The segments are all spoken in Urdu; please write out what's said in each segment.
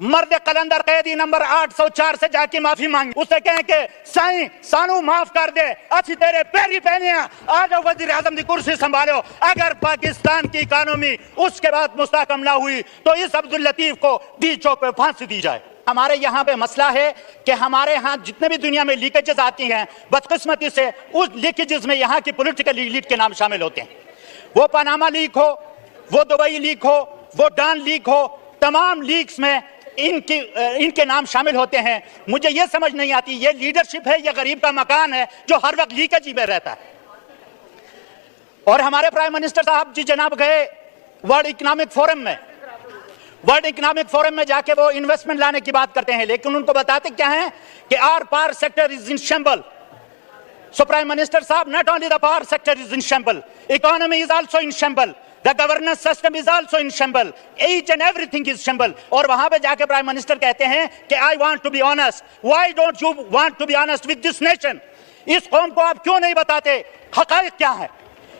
مرد قلندر قیدی نمبر 804 سے جا کے معافی مانگی، اسے کہیں کہ سائیں سانو معاف کر دے، اچھی تیرے پیری پہنے ہیں، آجاؤ وزیر اعظم دی کرسی سنبھالو۔ اگر پاکستان کی اکانومی اس کے بعد مستحکم نہ ہوئی تو اس عبداللطیف کو ڈی چوک پہ پھانسی دی جائے۔ ہمارے یہاں پہ مسئلہ ہے کہ ہمارے ہاں جتنے بھی دنیا میں لیکیجز آتی ہیں، بدقسمتی سے اس لیکیجز میں یہاں کی پولیٹیکل ایلیٹ کے نام شامل ہوتے ہیں۔ وہ پاناما لیک ہو، وہ دبئی لیک ہو، وہ ڈان لیک ہو، تمام لیکس میں ان کے نام شامل ہوتے ہیں۔ مجھے یہ سمجھ نہیں آتی یہ لیڈرشپ ہے یا غریب کا مکان ہے جو ہر وقت لیکیج ہی میں رہتا ہے۔ اور ہمارے پرائم منسٹر صاحب جی جناب گئے ورلڈ اکنامک فورم میں، ورلڈ اکنامک فورم میں جا کے وہ انویسٹمنٹ لانے کی بات کرتے ہیں، لیکن ان کو بتاتے کیا ہیں کہ our power sector is in shambles. So Prime Minister صاحب, not only the power sector is in shambles, economy is also in shambles, the governance system is also in shambles, each and everything is shambles. اور وہاں پہ جا کے پرائم منسٹر کہتے ہیں کہ I want to be honest. Why don't you want to be honest with this nation? اس قوم کو آپ کیوں نہیں بتاتے حقائق کیا ہے؟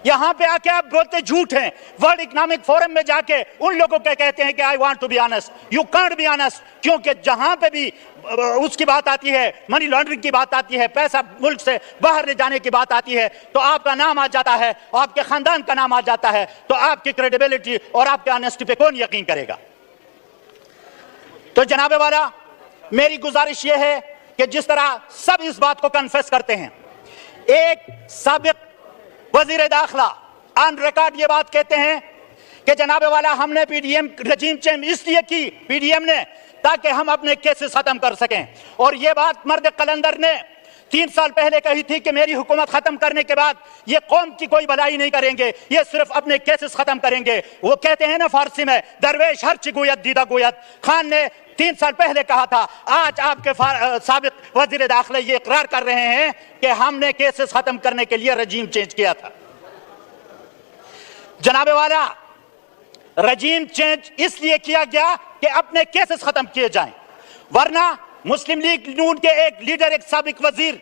یہاں پہ آ کے آپ بولتے جھوٹ ہیں، ورلڈ اکنامک فورم میں جا کے ان لوگوں کے کہتے ہیں کہ I want to be honest. You can't be honest. کیونکہ جہاں پہ بھی اس کی بات آتی ہے، منی لانڈرنگ کی بات آتی ہے، پیسہ ملک سے باہر لے جانے کی بات آتی ہے، تو آپ کا نام آ جاتا ہے، آپ کے خاندان کا نام آ جاتا ہے، تو آپ کی کریڈیبلٹی اور آپ کے آنیسٹی پہ کون یقین کرے گا؟ تو جناب والا میری گزارش یہ ہے کہ جس طرح سب اس بات کو کنفیس کرتے ہیں، ایک سابق وزیر داخلہ آن ریکارڈ یہ بات کہتے ہیں کہ جناب والا ہم نے P D M regime change اس لیے کی، پی ڈی ایم نے، تاکہ ہم اپنے کیسز ختم کر سکیں۔ اور یہ بات مرد قلندر نے 3 سال پہلے کہی تھی کہ میری حکومت ختم کرنے کے بعد یہ قوم کی کوئی بھلائی نہیں کریں گے، یہ صرف اپنے کیسز ختم کریں گے۔ وہ کہتے ہیں نا فارسی میں درویش ہر چی گویت دیدہ گویت۔ خان نے 3 سال پہلے کہا تھا، آج آپ کے سابق وزیر داخلہ یہ اقرار کر رہے ہیں کہ ہم نے کیسز ختم کرنے کے لیے رجیم چینج کیا تھا۔ جناب والا رجیم چینج اس لیے کیا گیا کہ اپنے کیسز ختم کیے جائیں، ورنہ مسلم لیگ نون کے ایک لیڈر، ایک سابق وزیر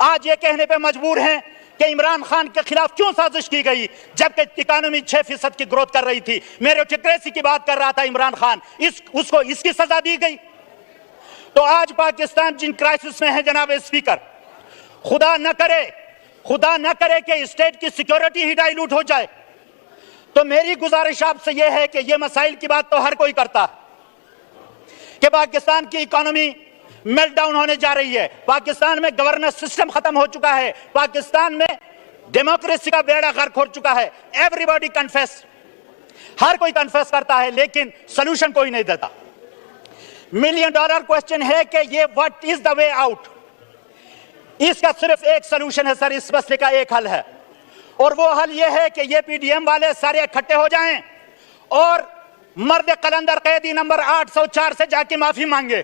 آج یہ کہنے پہ مجبور ہیں کہ عمران خان کے خلاف کیوں سازش کی گئی جبکہ اکانومی 6% کی گروتھ کر رہی تھی۔ میریٹوکریسی کی بات کر رہا تھا عمران خان، اس کو اس کی سزا دی گئی۔ تو آج پاکستان جن کرائسس میں ہے جناب اسپیکر، خدا نہ کرے کہ اسٹیٹ کی سیکیورٹی ہی ڈائیلوٹ ہو جائے، تو میری گزارش آپ سے یہ ہے کہ یہ مسائل کی بات تو ہر کوئی کرتا ہے کہ پاکستان کی اکانومی میلٹ ڈاؤن ہونے جا رہی ہے، پاکستان میں گورننس سسٹم ختم ہو چکا ہے، پاکستان میں ڈیموکریسی کا بیڑا غرق ہو چکا ہے۔ ایوری باڈی کنفیس، ہر کوئی کنفیس کرتا ہے، لیکن سلوشن کوئی نہیں دیتا۔ ملین ڈالر کوسچن ہے کہ یہ what is the way out؟ اس کا صرف ایک سلوشن ہے سر، اس مسئلے کا ایک حل ہے، اور وہ حل یہ ہے کہ یہ پی ڈی ایم والے سارے اکٹھے ہو جائیں اور مرد قلندر قیدی نمبر 804 سے جا کے معافی مانگے۔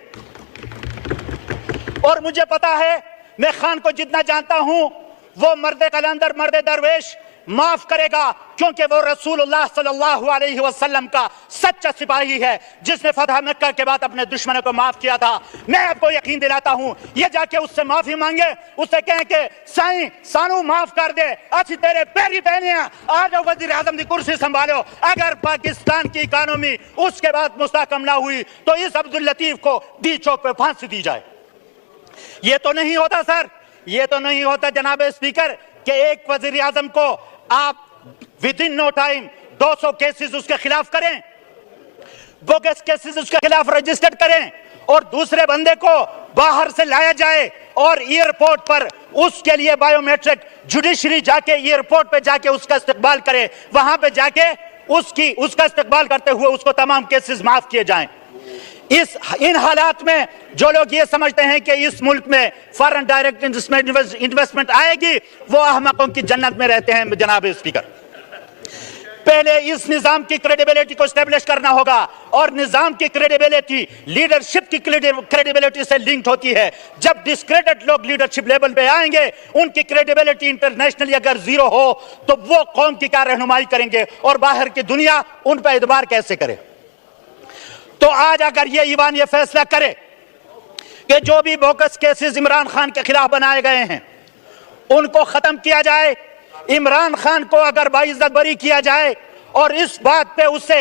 اور مجھے پتا ہے، میں خان کو جتنا جانتا ہوں، وہ مرد قلندر، مرد درویش معاف کرے گا، کیونکہ وہ رسول اللہ صلی اللہ علیہ وسلم کا سچا سپاہی ہے جس نے فتح مکہ کے بعد اپنے دشمنوں کو معاف کیا تھا۔ میں آپ کو یقین دلاتا ہوں، یہ جا کے اس سے معافی مانگے، اس سے کہیں کہ سائیں سانو معاف کر دے، اچھی تیرے پیری پہنے ہیں، آجاؤ وزیر اعظم دی کرسی سنبھالو۔ اگر پاکستان کی اکانومی اس کے بعد مستحکم نہ ہوئی تو اس عبداللطیف کو ڈی چوک پہ پھانسی دی جائے۔ یہ تو نہیں ہوتا سر، یہ تو نہیں ہوتا جناب اسپیکر کہ ایک وزیر اعظم کو آپ within no time 200 کیسز اس کے خلاف کریں، بوگس کیسز اس کے خلاف رجسٹرڈ کریں، اور دوسرے بندے کو باہر سے لایا جائے اور ایئرپورٹ پر اس کے لیے بائیو میٹرک جوڈیشری جا کے ایئرپورٹ پہ جا کے اس کا استقبال کرے، وہاں پہ جا کے اس کا استقبال کرتے ہوئے اس کو تمام کیسز معاف کیے جائیں۔ ان حالات میں جو لوگ یہ سمجھتے ہیں کہ اس ملک میں فارن ڈائریکٹ انویسٹمنٹ آئے گی، وہ احمقوں کی جنت میں رہتے ہیں جناب اسپیکر۔ پہلے اس نظام کی کریڈیبلٹی کو اسٹیبلش کرنا ہوگا، اور نظام کی کریڈیبلٹی لیڈرشپ کی کریڈیبلٹی سے لنکڈ ہوتی ہے۔ جب ڈسکریڈٹ لوگ لیڈرشپ لیول پہ آئیں گے، ان کی کریڈیبلٹی انٹرنیشنلی اگر زیرو ہو تو وہ قوم کی کیا رہنمائی کریں گے، اور باہر کی دنیا ان پہ اعتبار کیسے کرے؟ تو آج اگر یہ ایوان یہ فیصلہ کرے کہ جو بھی بوگس کیسز عمران خان کے خلاف بنائے گئے ہیں ان کو ختم کیا جائے، عمران خان کو اگر باعزت بری کیا جائے، اور اس بات پہ اسے